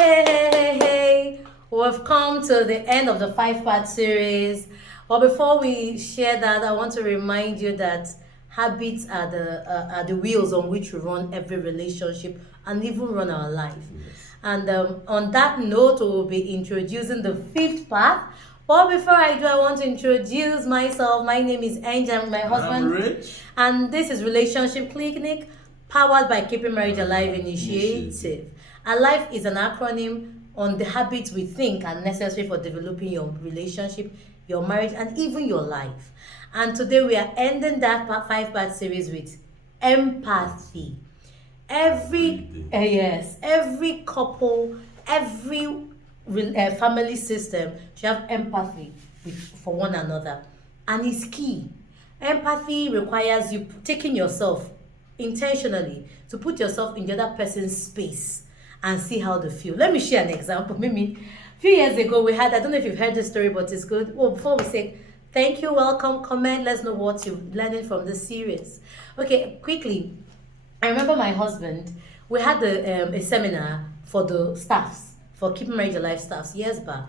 Hey, we've come to the end of the 5-part series. But before we share that, I want to remind you that habits are the wheels on which we run every relationship and even run our life. Yes. And on that note, we will be introducing the 5th part. But before I do, I want to introduce myself. My name is Angel, I'm my husband. I'm Rich. And this is Relationship Clinic, powered by Keeping Marriage Alive Initiative. Alive is an acronym on the habits we think are necessary for developing your relationship, your marriage, and even your life. And today we are ending that 5-part series with empathy. Every couple, every family system should have empathy for one another, and it's key. Empathy requires you taking yourself intentionally to put yourself in the other person's space and see how they feel. Let me share an example. Maybe a few years ago we had, I don't know if you've heard this story, but it's good. Well, before we say thank you, welcome, comment, let's know what you're learning from this series. Okay, quickly. I remember my husband, we had a seminar for the staffs, for Keeping Marriage Alive staffs years back.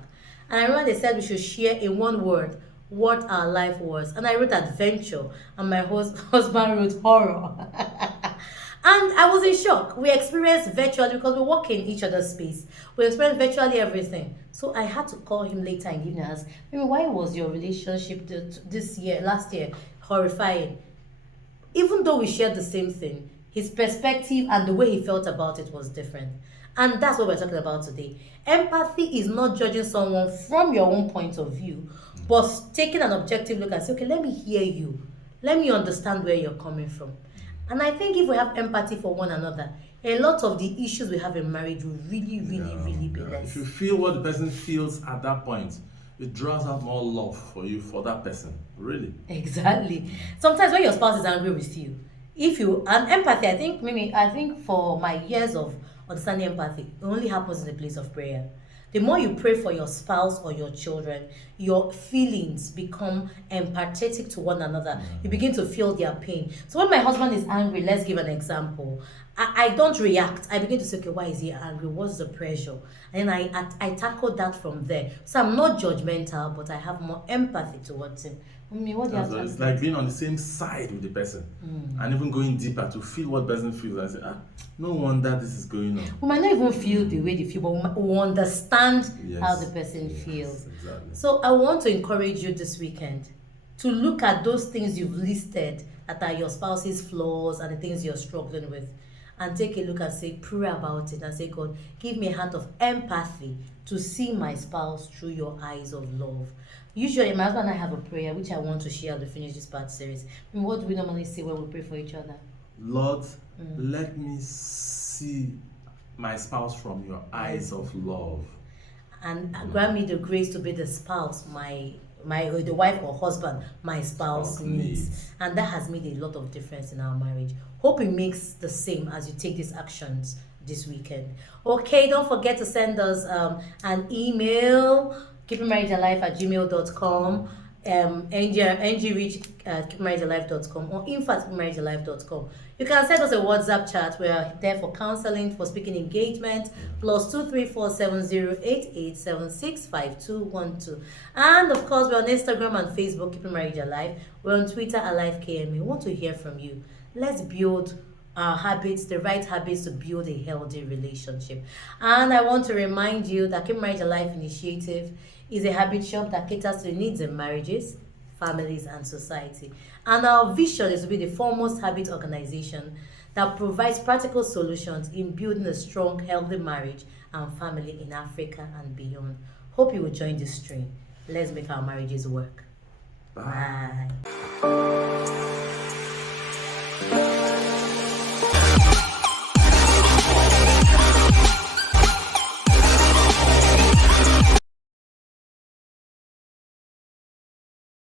And I remember they said we should share in one word what our life was. And I wrote adventure, and my husband wrote horror. And I was in shock. We experienced virtually, because we work in each other's space. We experienced virtually everything. So I had to call him later and give him ask, maybe why was your relationship last year, horrifying? Even though we shared the same thing, his perspective and the way he felt about it was different. And that's what we're talking about today. Empathy is not judging someone from your own point of view, but taking an objective look and say, okay, let me hear you. Let me understand where you're coming from. And I think if we have empathy for one another, a lot of the issues we have in marriage will really be less. If you feel what the person feels at that point, it draws out more love for you, for that person. Really. Exactly. Sometimes when your spouse is angry with you, and empathy, I think for my years of understanding empathy, it only happens in the place of prayer. The more you pray for your spouse or your children, your feelings become empathetic to one another. You begin to feel their pain. So when my husband is angry, let's give an example. I don't react. I begin to say, okay, why is he angry? What's the pressure? And I tackle that from there. So I'm not judgmental, but I have more empathy towards him. What do you have to It's say? like being on the same side with the person and even going deeper to feel what the person feels. I say, no wonder this is going on. We might not even feel the way they feel, but we understand how the person Yes, feels. exactly. So I want to encourage you this weekend to look at those things you've listed that are your spouse's flaws and the things you're struggling with, and take a look and say, pray about it and say, God, give me a hand of empathy to see my spouse through your eyes of love. Usually, my husband and I have a prayer which I want to share to finish this part series. What do we normally say when we pray for each other? Lord, let me see my spouse from your eyes of love. And grant me the grace to be the spouse the wife or husband my spouse needs. And that has made a lot of difference in our marriage. Hope it makes the same as you take these actions this weekend. Okay, don't forget to send us an email, keepingmarriagealive@gmail.com, Ngee Rich keepingmarriagealive.com, or info@keepingmarriagealive.com. You can send us a WhatsApp chat. We are there for counseling, for speaking engagement, +2347088765212. And of course, we're on Instagram and Facebook, Keeping Marriage Alive. We're on Twitter, Alive KMA. We want to hear from you. Let's build our habits, the right habits to build a healthy relationship. And I want to remind you that Keeping Marriage Alive Initiative is a habit shop that caters to the needs in marriages, families, and society. And our vision is to be the foremost habit organization that provides practical solutions in building a strong, healthy marriage and family in Africa and beyond. Hope you will join this stream. Let's make our marriages work. Bye.